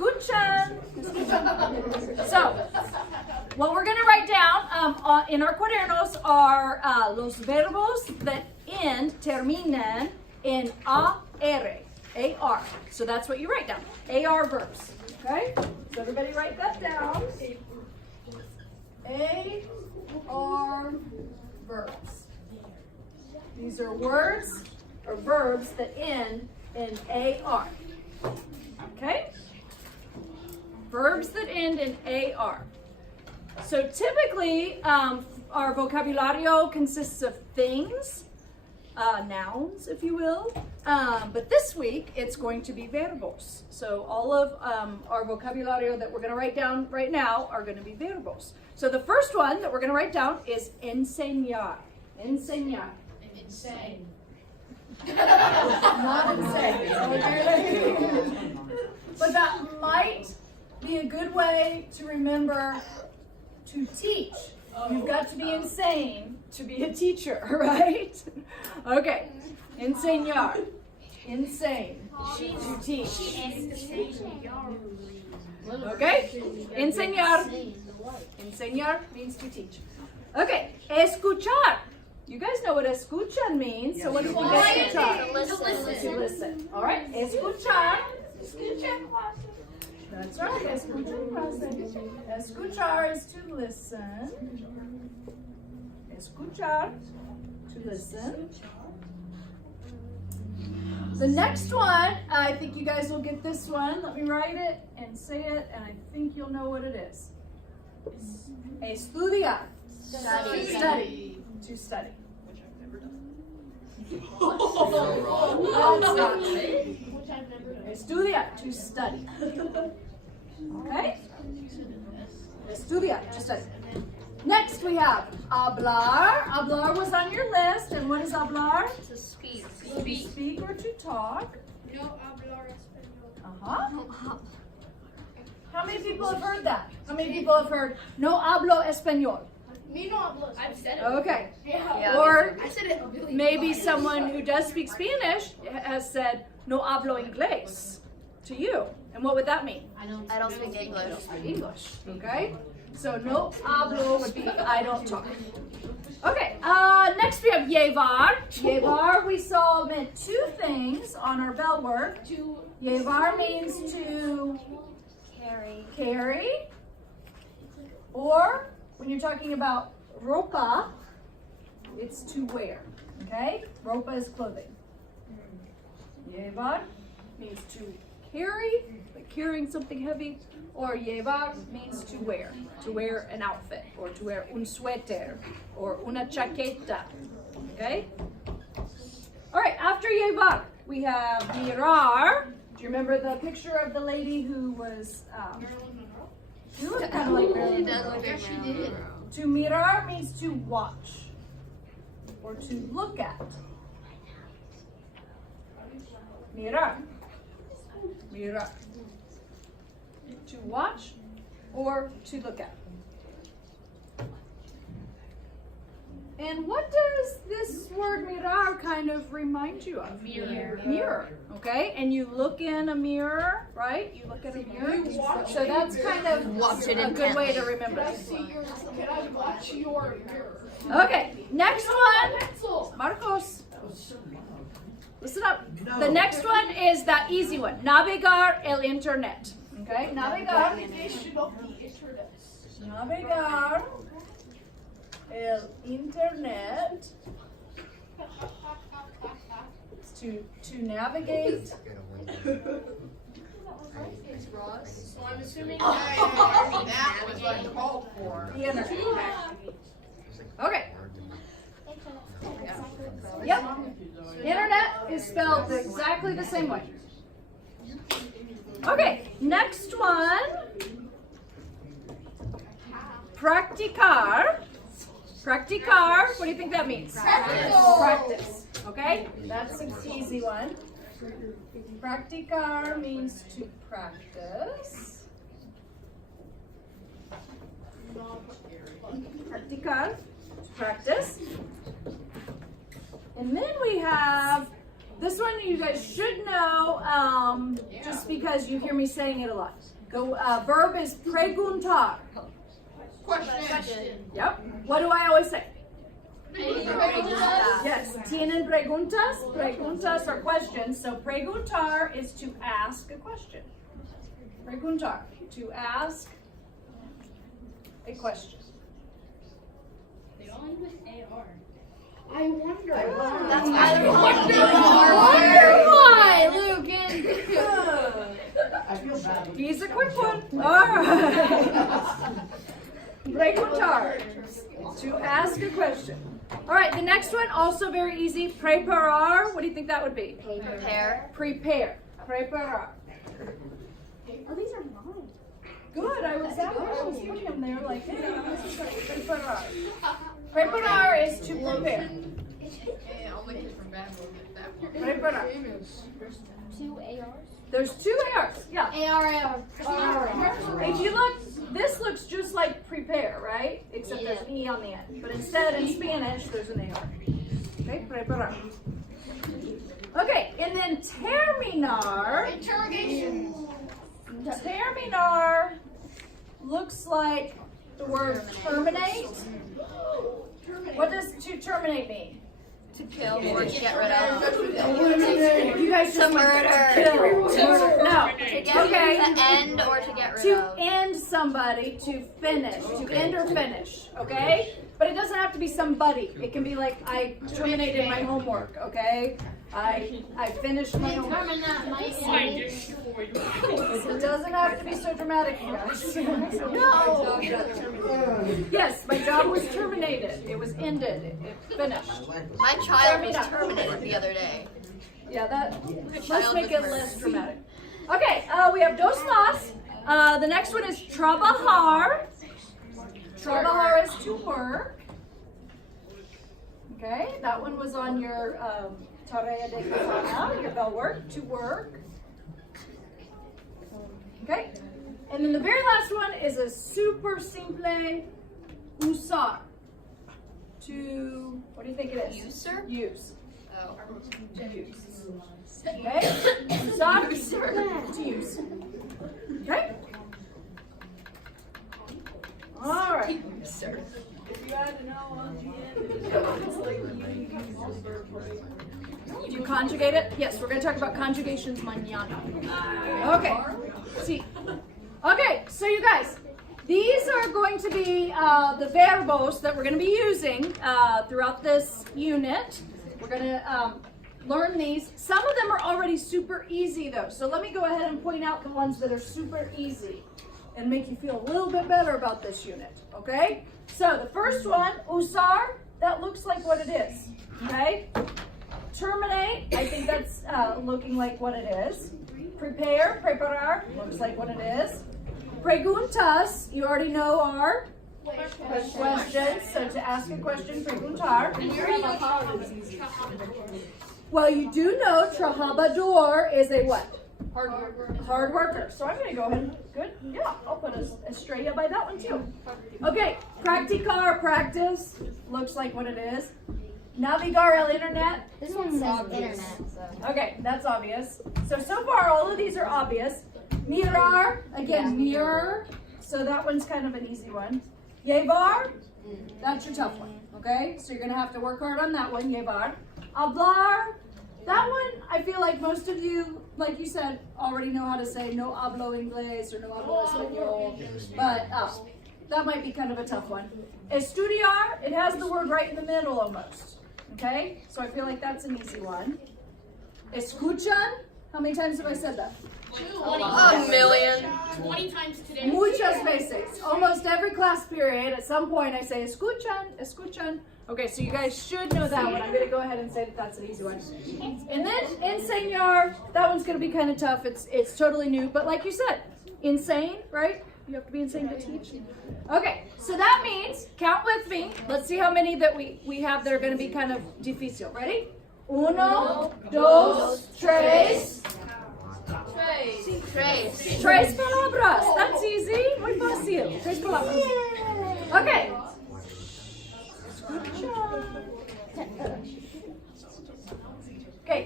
escuchan. So, what we're going to write down in our cuadernos are los verbos that terminan en AR. AR. So that's what you write down. AR verbs. Okay? So everybody write that down. AR verbs. These are words or verbs that end in AR. Okay? Verbs that end in AR. So typically, our vocabulario consists of things, nouns, if you will. But this week, it's going to be verbos. So all of our vocabulario that we're going to write down right now are going to be verbos. So the first one that we're going to write down is enseñar. Enseñar. Insane. Not insane. Okay. But that might be a good way to remember to teach. You've got to be insane to be a teacher, right? Okay. Enseñar. Insane. To teach. Okay? Enseñar. Enseñar means to teach. Okay. Escuchar. You guys know what escuchan means. So what does escuchar? To listen. All right. Escuchar. That's right. Escuchar is to listen. Escuchar, to listen. The next one, I think you guys will get this one. Let me write it and say it, and I think you'll know what it is. Estudiar. Study. To study. Which I've never done. Which I've never done. Estudiar, to study. Okay? Estudiar, to study. Next we have hablar. Hablar was on your list, and what is hablar? To speak. To speak or to talk. No hablar español. Uh-huh. How many people have heard that? How many people have heard no hablo español? Me no hablo. I've said it. Okay. Yeah. Or I said it a billion maybe times. someone who does speak Spanish has said no hablo inglés to you. And what would that mean? I don't speak English. English. Okay? So no hablo would be I don't talk. Okay, next we have llevar. Llevar we saw meant two things on our bell work. Llevar means to carry. Or when you're talking about ropa, it's to wear. Okay? Ropa is clothing. Llevar means to carry, like carrying something heavy. Or llevar means to wear an outfit, or to wear un suéter, or una chaqueta, okay? All right, after llevar, we have mirar. Do you remember the picture of the lady who was, she looked kind of like Marilyn Monroe. Yes, she did. To mirar means to watch, or to look at. Mirar. Mirar. To watch or to look at. And what does this word mirar kind of remind you of? Mirror. Okay? And you look in a mirror, right? You look at a mirror. So that's kind of a good way to remember this. Can I watch your mirror? Okay, next one. Marcos. Listen up. The next one is that easy one. Navegar el internet. Okay, navegar. Navigation of the internet. Navegar el internet. It's to navigate. So I'm assuming that was like called for. The internet. Okay. Yep. Internet is spelled exactly the same way. Okay, next one. Practicar. Practicar, what do you think that means? Practice. Okay, that's an easy one. Practicar means to practice. Practicar, to practice. And then we have the this one you guys should know just because you hear me saying it a lot. The verb is preguntar. Question. Yep. What do I always say? Yes. ¿Tienen preguntas? Preguntas are questions. So preguntar is to ask a question. Preguntar, to ask a question. They all end with AR. I wonder. That's why they're Why, Lucan? I feel bad. He's a quick one. All right. Preguntar, to ask a question. All right, the next one, also very easy. Preparar, what do you think that would be? Prepare. Prepare. Preparar. Oh, these are mine. Good, I was putting them there like, hey, this is like preparar. Preparar is to prepare. Yeah, only kids from bad will get that one. Preparar. 2 ARs. There's 2 ARs, yeah. AR. If you look, this looks just like prepare, right? Except there's an E on the end. But instead, in Spanish, there's an AR. Okay, preparar. Okay, and then terminar. Interrogation. Terminar looks like the word terminate. What does to terminate mean? To kill or to get rid of. You guys just murder. kill. No. To get Okay. to end or to get rid To of. end somebody, to finish, to end or finish, okay? But it doesn't have to be somebody. It can be like, I terminated my homework, okay? I finished my homework. It doesn't have to be so dramatic, you guys. No. Yes, my job was terminated. It was ended. It finished. My child was terminated the other day. Yeah, that. Let's child make was it less murdered. dramatic. Okay, we have dos más. The next one is trabajar. Trabajar is to work. Okay, that one was on your tarea de casa, your bell work, to work. Okay, and then the very last one is a super simple usar. To, what do you think it is? User? Use. Oh. To use. Okay? Usar, to use. Okay? All right. Do you conjugate it? Yes, we're going to talk about conjugations mañana. Okay. See. Okay, so you guys, these are going to be the verbos that we're going to be using throughout this unit. We're going to learn these. Some of them are already super easy though. So let me go ahead and point out the ones that are super easy and make you feel a little bit better about this unit. Okay? So the first one, usar, that looks like what it is. Okay? Terminate, I think that's looking like what it is. Prepare, preparar, looks like what it is. Preguntas, you already know are questions. So to ask a question, preguntar. Well, you do know trabajador is a what? Hard worker. So I'm going to go ahead. Good. Yeah, I'll put a estrella by that one too. Okay, practicar, practice, looks like what it is. Navegar el internet. This one says internet, so. Okay, that's obvious. So far all of these are obvious. Mirar, again, mirror. So that one's kind of an easy one. Llevar, that's your tough one. Okay, so you're going to have to work hard on that one, llevar. Hablar, that one, I feel like most of you, like you said, already know how to say no hablo inglés or no hablo español. But that might be kind of a tough one. Estudiar, it has the word right in the middle almost. Okay, so I feel like that's an easy one. Escuchan, how many times have I said that? A million. 20 times today. Muchas veces. Almost every class period, at some point I say escuchan, escuchan. Okay, so you guys should know that one. I'm going to go ahead and say that that's an easy one. And then enseñar, that one's going to be kind of tough. It's totally new, but like you said, insane, right? You have to be insane to teach. Okay, so that means, count with me. Let's see how many that we have that are going to be kind of difícil. Ready? Uno, dos, tres. Tres palabras. That's easy. Muy fácil. Tres palabras. Okay. Okay.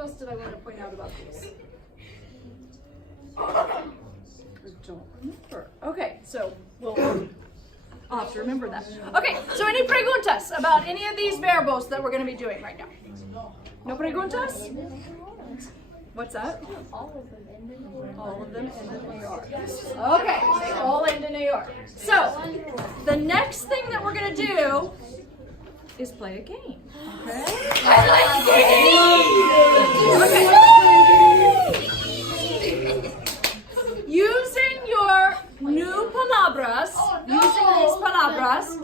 else did I want to point out about these? I don't remember. Okay, so I'll have to remember that. Okay, so any preguntas about any of these verbos that we're going to be doing right now? No preguntas? What's that? All of them end in All of them end in AR. Okay, they all end in AR. So, the next thing that we're going to do is play a game. Okay? Okay. Using your new palabras, using these palabras,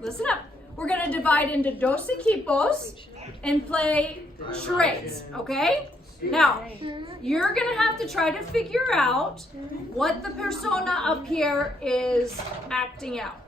listen up. We're going to divide into dos equipos and play charades, okay? Now, you're going to have to try to figure out what the persona up here is acting out.